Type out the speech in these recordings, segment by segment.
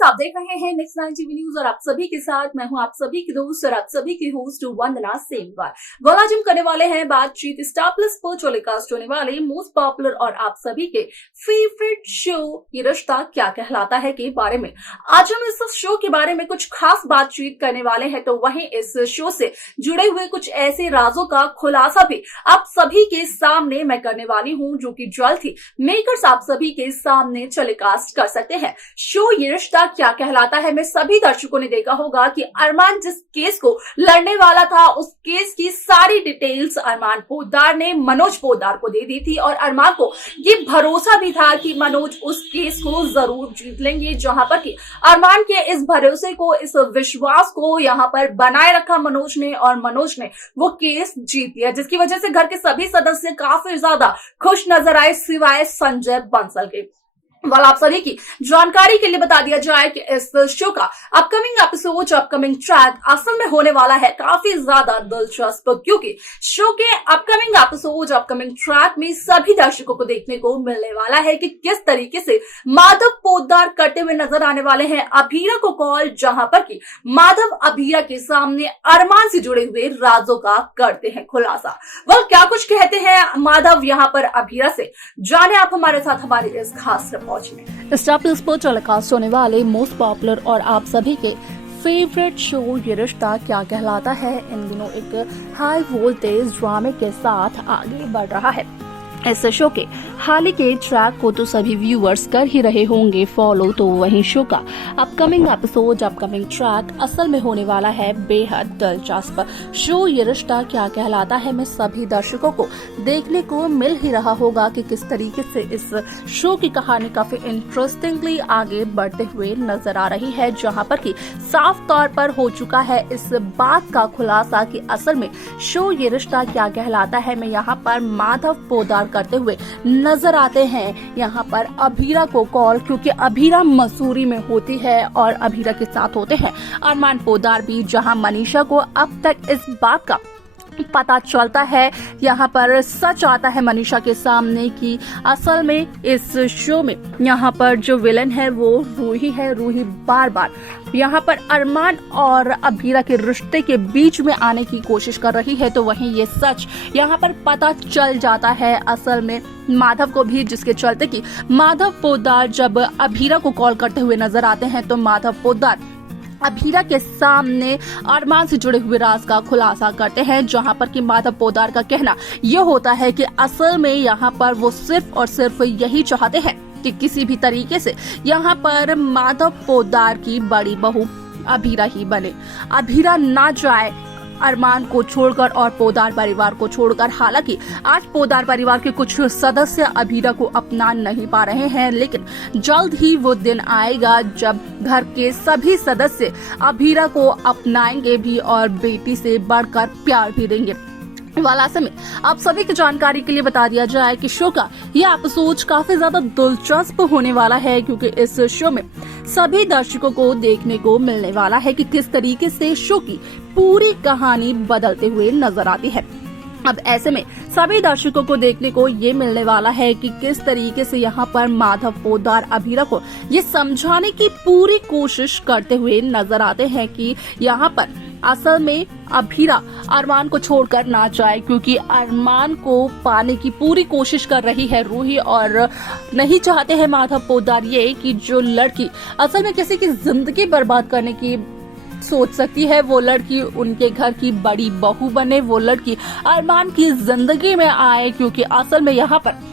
Friends, आप देख रहे हैं नेक्स्ट 9 टीवी न्यूज और आप सभी के साथ मैं हूं आप सभी की दोस्त और आप सभी की होस्ट वंदना सेमवार। वाला जिम करने वाले हैं बातचीत स्टार प्लस पर टेलीकास्ट होने वाले मोस्ट पॉपुलर और आप सभी के फेवरेट शो ये रिश्ता क्या कहलाता है के बारे में। आज हम इस शो के बारे में कुछ खास बातचीत करने वाले हैं, तो वहीं इस शो से जुड़े हुए कुछ ऐसे राजों का खुलासा भी आप सभी के सामने मैं करने वाली हूँ, जो कि जल्द ही मेकर्स आप सभी के सामने टेलीकास्ट कर सकते हैं। शो ये रिश्ता क्या कहलाता है में सभी दर्शकों ने देखा होगा कि अरमान जिस केस को लड़ने वाला था उस केस की सारी डिटेल्स अरमान पोद्दार ने मनोज पोद्दार को दे दी थी और अरमान को ये भरोसा भी था कि मनोज उस केस को जरूर जीत लेंगे, जहां पर कि अरमान के इस भरोसे को, इस विश्वास को यहाँ पर बनाए रखा मनोज ने और मनोज ने वो केस जीत लिया, जिसकी वजह से घर के सभी सदस्य काफी ज्यादा खुश नजर आए सिवाय संजय बंसल के। वाल आप सभी की जानकारी के लिए बता दिया जाए कि इस शो का अपकमिंग एपिसोड, अपकमिंग ट्रैक असल में होने वाला है काफी ज्यादा दिलचस्प, क्योंकि शो के अपकमिंग एपिसोड, अपकमिंग ट्रैक में सभी दर्शकों को देखने को मिलने वाला है कि किस तरीके से माधव पोद्दार करते हुए नजर आने वाले हैं अभीरा को कॉल, जहां पर कि माधव अभीरा के सामने अरमान से जुड़े हुए राजों का करते हैं खुलासा। वह क्या कुछ कहते हैं माधव यहाँ पर अभीरा से, जाने आप हमारे साथ हमारे इस खास स्टार प्लस पर टेलीकास्ट होने वाले मोस्ट पॉपुलर और आप सभी के फेवरेट शो ये रिश्ता क्या कहलाता है इन दिनों एक हाई वोल्टेज ड्रामे के साथ आगे बढ़ रहा है। इस शो के हाल ही के ट्रैक को तो सभी व्यूअर्स कर ही रहे होंगे फॉलो, तो वहीं शो का अपकमिंग एपिसोड, अपकमिंग ट्रैक असल में होने वाला है बेहद दिलचस्प। शो ये रिश्ता क्या कहलाता है में सभी दर्शकों को देखने को मिल ही रहा होगा कि किस तरीके से इस शो की कहानी काफी इंटरेस्टिंगली आगे बढ़ते हुए नजर आ रही है, जहां पर कि साफ तौर पर हो चुका है इस बात का खुलासा कि असल में शो ये रिश्ता क्या कहलाता है में यहाँ पर माधव पोद्दार करते हुए नजर आते हैं यहाँ पर अभीरा को कॉल, क्योंकि अभीरा मसूरी में होती है और अभीरा के साथ होते हैं अरमान पोद्दार भी, जहां मनीषा को अब तक इस बात का पता चलता है, यहाँ पर सच आता है मनीषा के सामने कि असल में इस शो में यहाँ पर जो विलन है वो रूही है। रूही बार बार यहाँ पर अरमान और अभीरा के रिश्ते के बीच में आने की कोशिश कर रही है, तो वहीं ये सच यहाँ पर पता चल जाता है असल में माधव को भी, जिसके चलते कि माधव पोद्दार जब अभीरा को कॉल करते हुए नजर आते हैं तो माधव पोद्दार अभीरा के सामने अरमान से जुड़े हुए राज का खुलासा करते हैं, जहां पर कि माधव पोद्दार का कहना यह होता है कि असल में यहाँ पर वो सिर्फ और सिर्फ यही चाहते हैं कि किसी भी तरीके से यहाँ पर माधव पोद्दार की बड़ी बहू अभीरा ही बने, अभीरा ना जाए अरमान को छोड़कर और पोद्दार परिवार को छोड़कर। हालांकि आज पोद्दार परिवार के कुछ सदस्य अभीरा को अपना नहीं पा रहे हैं, लेकिन जल्द ही वो दिन आएगा जब घर के सभी सदस्य अभीरा को अपनाएंगे भी और बेटी से बढ़कर प्यार भी देंगे। वाला समय आप सभी की जानकारी के लिए बता दिया जाए कि शो का यह एपिसोड काफी ज्यादा दिलचस्प होने वाला है, क्योंकि इस शो में सभी दर्शकों को देखने को मिलने वाला है कि किस तरीके से शो की पूरी कहानी बदलते हुए नजर आती है। अब ऐसे में सभी दर्शकों को देखने को ये मिलने वाला है कि किस तरीके से यहाँ पर माधव पोद्दार अभीरा को ये समझाने की पूरी कोशिश करते हुए नजर आते हैं कि यहाँ पर असल में अभीरा अरमान को छोड़कर ना जाए, क्योंकि अरमान को पाने की पूरी कोशिश कर रही है रूही, और नहीं चाहते हैं माधव पोद्दार ये कि जो लड़की असल में किसी की जिंदगी बर्बाद करने की सोच सकती है वो लड़की उनके घर की बड़ी बहू बने, वो लड़की अरमान की जिंदगी में आए, क्योंकि असल में यहाँ पर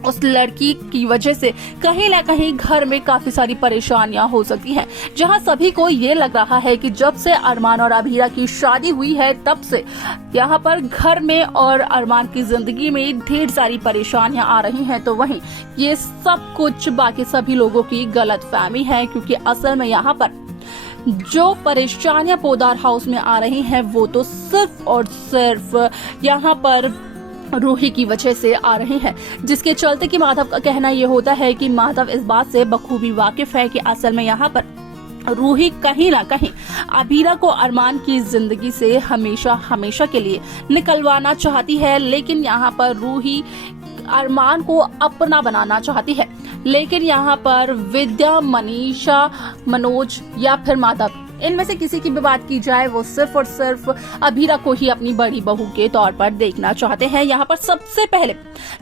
उस लड़की की वजह से कहीं ना कहीं घर में काफी सारी परेशानियां हो सकती हैं, जहां सभी को ये लग रहा है कि जब से अरमान और अभीरा की शादी हुई है तब से यहाँ पर घर में और अरमान की जिंदगी में ढेर सारी परेशानियां आ रही हैं। तो वहीं ये सब कुछ बाकी सभी लोगों की गलतफहमी है, क्योंकि असल में यहाँ पर जो परेशानियां पोद्दार हाउस में आ रही हैं वो तो सिर्फ और सिर्फ यहाँ पर रूही की वजह से आ रही है, जिसके चलते कि माधव का कहना ये होता है कि माधव इस बात से बखूबी वाकिफ है कि असल में यहाँ पर रूही कहीं ना कहीं अभीरा को अरमान की जिंदगी से हमेशा हमेशा के लिए निकलवाना चाहती है, लेकिन यहाँ पर रूही अरमान को अपना बनाना चाहती है। लेकिन यहाँ पर विद्या, मनीषा, मनोज या फिर माधव, इनमें से किसी की भी बात की जाए वो सिर्फ और सिर्फ अभीरा को ही अपनी बड़ी बहू के तौर पर देखना चाहते हैं। यहाँ पर सबसे पहले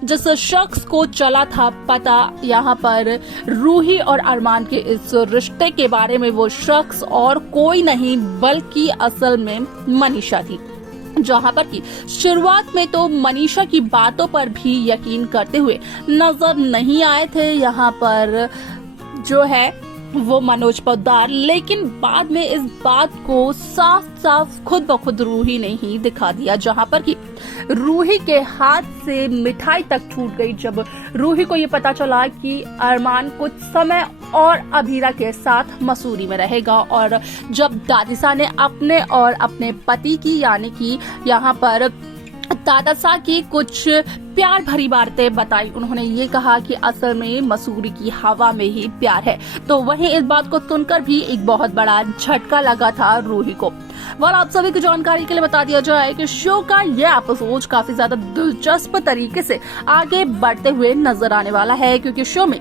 जिस शख्स को चला था पता यहाँ पर रूही और अरमान के इस रिश्ते के बारे में, वो शख्स और कोई नहीं बल्कि असल में मनीषा थी। जहां पर की शुरुआत में तो मनीषा की बातों पर भी यकीन करते हुए नजर नहीं आए थे यहाँ पर जो है वो मनोज पोद्दार, लेकिन बाद में इस बात को साफ साफ खुद ब खुद रूही ने ही दिखा दिया। जहां पर कि रूही के हाथ से मिठाई तक छूट गई जब रूही को ये पता चला कि अरमान कुछ समय और अभीरा के साथ मसूरी में रहेगा। और जब दादिसा ने अपने और अपने पति की यानी कि यहाँ पर दादासा की कुछ प्यार भरी बातें बताई, उन्होंने ये कहा कि असल में मसूरी की हवा में ही प्यार है। तो वहीं इस बात को सुनकर भी एक बहुत बड़ा झटका लगा था रूही को। और आप सभी की जानकारी के लिए बता दिया जाए कि शो का ये एपिसोड काफी ज्यादा दिलचस्प तरीके से आगे बढ़ते हुए नजर आने वाला है, क्योंकि शो में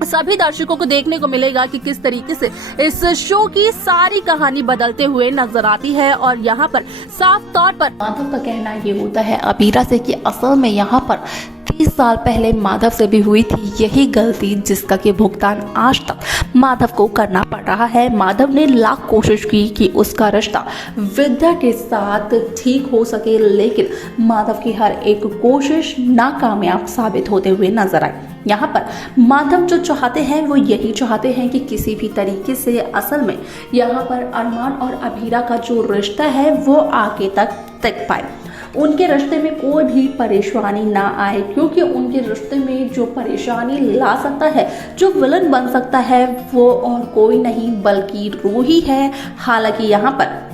सभी दर्शकों को देखने को मिलेगा कि किस तरीके से इस शो की सारी कहानी बदलते हुए नजर आती है। और यहाँ पर साफ तौर पर माधव का कहना ये होता है अभीरा से कि असल में यहाँ पर 30 साल पहले माधव से भी हुई थी यही गलती, जिसका कि भुगतान आज तक माधव को करना पड़ रहा है। माधव ने लाख कोशिश की कि उसका रिश्ता विद्या के साथ ठीक हो सके, लेकिन माधव की हर एक कोशिश नाकामयाब साबित होते हुए नजर आई। यहाँ पर माधव जो चाहते हैं वो यही चाहते हैं कि किसी भी तरीके से असल में यहाँ पर अरमान और अभीरा का जो रिश्ता है वो आगे तक टिक पाए, उनके रिश्ते में कोई भी परेशानी ना आए, क्योंकि उनके रिश्ते में जो परेशानी ला सकता है, जो विलन बन सकता है, वो और कोई नहीं बल्कि रूही है। हालांकि यहाँ पर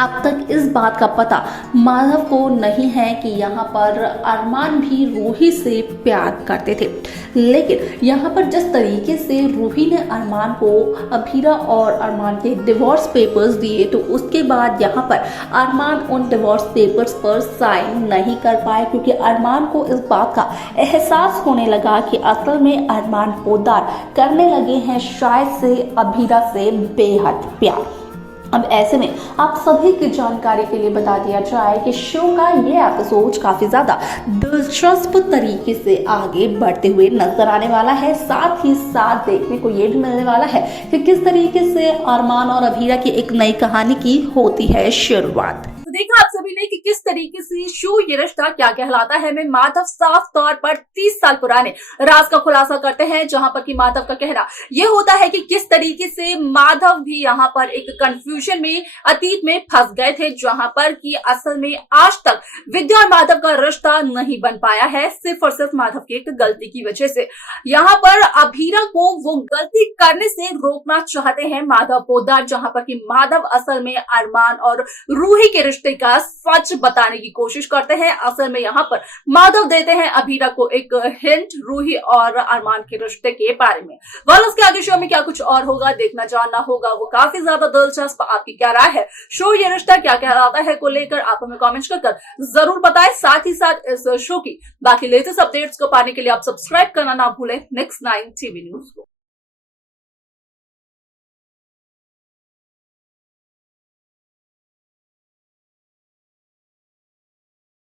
अब तक इस बात का पता माधव को नहीं है कि यहाँ पर अरमान भी रूही से प्यार करते थे, लेकिन यहाँ पर जिस तरीके से रूही ने अरमान को अभीरा और अरमान के डिवोर्स पेपर्स दिए, तो उसके बाद यहाँ पर अरमान उन डिवोर्स पेपर्स पर साइन नहीं कर पाए, क्योंकि अरमान को इस बात का एहसास होने लगा कि असल में अरमान पोद्दार करने लगे हैं शायद से अभीरा से बेहद प्यार। अब ऐसे में आप सभी की जानकारी के लिए बता दिया जाए कि शो का ये एपिसोड काफी ज्यादा दिलचस्प तरीके से आगे बढ़ते हुए नजर आने वाला है। साथ ही साथ देखने को ये भी मिलने वाला है कि किस तरीके से अरमान और अभीरा की एक नई कहानी की होती है शुरुआत। तो देखा आप सभी ने कि किस तरीके से शो ये रिश्ता क्या कहलाता है में माधव साफ तौर पर 30 साल पुराने राज का खुलासा करते हैं, जहां पर कि माधव का कहना ये होता है कि किस तरीके से माधव भी यहाँ पर एक कंफ्यूजन में अतीत में फंस गए थे, जहां पर कि असल में आज तक विद्या और माधव का रिश्ता नहीं बन पाया है, सिर्फ और सिर्फ माधव की एक गलती की वजह से। यहाँ पर अभीरा को वो गलती करने से रोकना चाहते हैं माधव पोद्दार, जहां पर कि माधव असल में अरमान और रूही के रिश्ते का सच बताने की कोशिश करते हैं। असल में यहाँ पर माधव देते हैं अभीरा को एक हिंट रूही और अरमान के रिश्ते के बारे में। वाल उसके आगे शो में क्या कुछ और होगा, देखना जानना होगा, वो काफी ज्यादा दिलचस्प। आपकी क्या राय है शो ये रिश्ता क्या कहलाता है को लेकर, आप हमें कमेंट कर जरूर बताएं। साथ ही साथ इस शो की बाकी लेटेस्ट अपडेट्स को पाने के लिए आप सब्सक्राइब करना ना भूलें नेक्स्ट 9 टीवी न्यूज को।